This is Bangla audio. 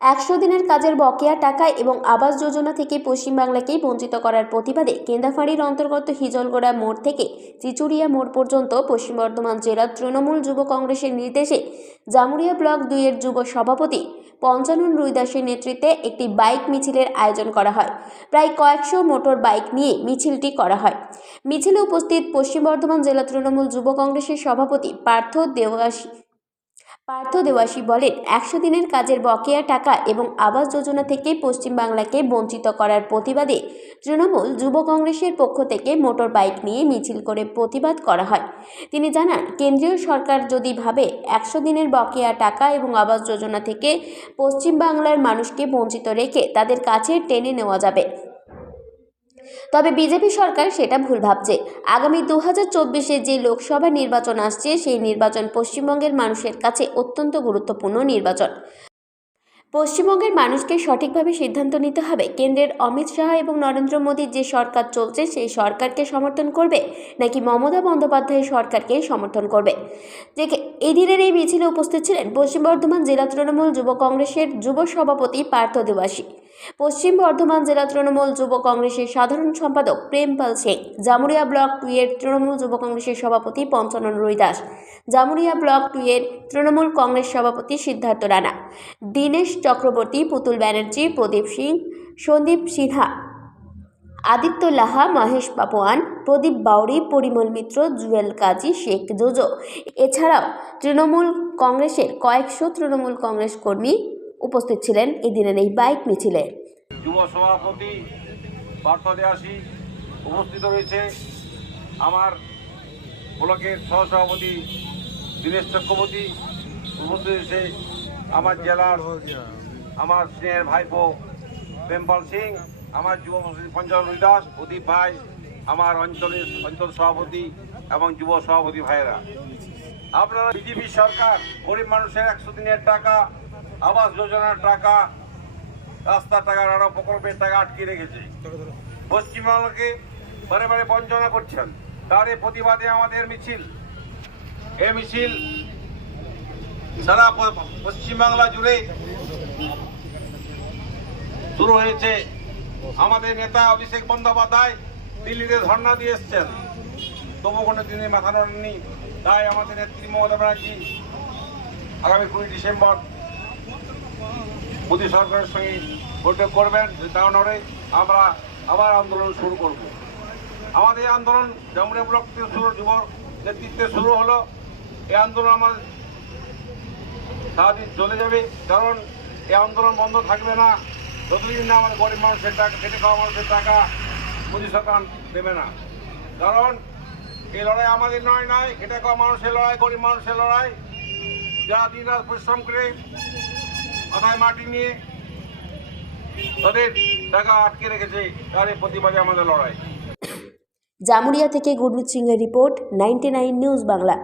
100 দিনের কাজের বকেয়া টাকা এবং আবাস যোজনা থেকে পশ্চিমবাংলাকেই বঞ্চিত করার প্রতিবাদে কেন্দাফাড়ির অন্তর্গত হিজলগোড়া মোড় থেকে চিচুড়িয়া মোড় পর্যন্ত পশ্চিম বর্ধমান জেলা তৃণমূল যুব কংগ্রেসের নির্দেশে জামুরিয়া ব্লক 2 এর যুব সভাপতি পঞ্চানন রুইদাসের নেতৃত্বে একটি বাইক মিছিলের আয়োজন করা হয়। প্রায় কয়েকশো মোটর বাইক নিয়ে মিছিলটি করা হয়। মিছিলে উপস্থিত পশ্চিম বর্ধমান জেলা তৃণমূল যুব কংগ্রেসের সভাপতি পার্থ দেওয়াসী বলেন, 100 দিনের কাজের বকেয়া টাকা এবং আবাস যোজনা থেকে পশ্চিমবাংলাকে বঞ্চিত করার প্রতিবাদে তৃণমূল যুব কংগ্রেসের পক্ষ থেকে মোটর বাইক নিয়ে মিছিল করে প্রতিবাদ করা হয়। তিনি জানান, কেন্দ্রীয় সরকার যদি ভাবে 100 দিনের বকেয়া টাকা এবং আবাস যোজনা থেকে পশ্চিমবাংলার মানুষকে বঞ্চিত রেখে তাদের কাছে টেনে নেওয়া যাবে, তবে বিজেপি সরকার সেটা ভুল ভাবছে। আগামী 2024-এ যে লোকসভা নির্বাচন আসছে, সেই নির্বাচন পশ্চিমবঙ্গের মানুষের কাছে অত্যন্ত গুরুত্বপূর্ণ নির্বাচন। পশ্চিমবঙ্গের মানুষকে সঠিকভাবে সিদ্ধান্ত নিতে হবে, কেন্দ্রের অমিত শাহ এবং নরেন্দ্র মোদীর যে সরকার চলছে সেই সরকারকে সমর্থন করবে নাকি মমতা বন্দ্যোপাধ্যায়ের সরকারকে সমর্থন করবে। যে এদিনের এই মিছিলে উপস্থিত ছিলেন পশ্চিম বর্ধমান জেলা তৃণমূল যুব কংগ্রেসের যুব সভাপতি পার্থ দেওয়াসী, পশ্চিম বর্ধমান জেলা তৃণমূল যুব কংগ্রেসের সাধারণ সম্পাদক প্রেমপাল সিং, জামুরিয়া ব্লক 2 এর তৃণমূল যুব কংগ্রেসের সভাপতি পঞ্চানন রুইদাস, জামুরিয়া ব্লক 2 এর তৃণমূল কংগ্রেস সভাপতি সিদ্ধার্থ রানা, দীনেশ চক্রবর্তী, পুতুল ব্যানার্জি, প্রদীপ সিং, সন্দীপ সিনহা, আদিত্য লাহা, মহেশ পাপোয়ান, প্রদীপ বাউরি, পরিমল মিত্র, জুয়েল কাজী, শেখ জোজো এছাড়াও তৃণমূল কংগ্রেসের কয়েকশো তৃণমূল কংগ্রেস কর্মী উপস্থিত ছিলেন এদিনের এই বাইক মিছিলে। যুব সভাপতি পার্থ দেওয়াসী উপস্থিত রয়েছে, আমার ব্লকের সহসভাপতি দীনেশ চক্রবর্তী উপস্থিত রয়েছে, আমার জেলার আমার স্নেহের ভাইপো প্রেমপাল সিং, আমার যুব সভাপতি পঞ্চানন রুইদাস, প্রদীপ ভাই, আমার অঞ্চল সভাপতি এবং যুব সভাপতি ভাইয়েরা, আপনারা বিজেপি সরকার গরিব মানুষের 100 দিনের টাকা, আবাস যোজনার টাকা, রাস্তার টাকা, নানা প্রকল্পের টাকা আটকে রেখেছে। পশ্চিমবাংলাকে বারে বারে বঞ্চনা করছেন। তার এই প্রতিবাদে আমাদের মিছিল, এই মিছিল সারা পশ্চিমবাংলা জুড়ে শুরু হয়েছে। আমাদের নেতা অভিষেক বন্দ্যোপাধ্যায় দিল্লিতে ধর্ণা দিয়ে এসছেন, তবু কোনো দিনে মাথা নড়েননি। তাই আমাদের নেত্রী মমতা ব্যানার্জি আগামী 20 ডিসেম্বর মোদী সরকারের সঙ্গে বৈঠক করবেন, তা নড়ে আমরা আবার আন্দোলন শুরু করব। আমাদের এই আন্দোলন জামুরিয়া ব্লক থেকে যুব নেতৃত্বে শুরু হলো। এই আন্দোলন আমাদের সারাদিন চলে যাবে, কারণ এই আন্দোলন বন্ধ থাকবে না যতদিন না আমাদের গরিব মানুষের টাকা, খেটে খাওয়া মানুষের টাকা মোদী সরকার দেবে না। কারণ এই লড়াই আমাদের নয়, খেটে খাওয়া মানুষের লড়াই, গরিব মানুষের লড়াই, যারা দিন রাত পরিশ্রম করে মাথায় মাটি নিয়ে তাদের টাকা আটকে রেখেছে, তার এই প্রতিবাদে আমাদের লড়াই। জামুরিয়া থেকে গুরমিত সিংহের রিপোর্ট, 99 নিউজ বাংলা।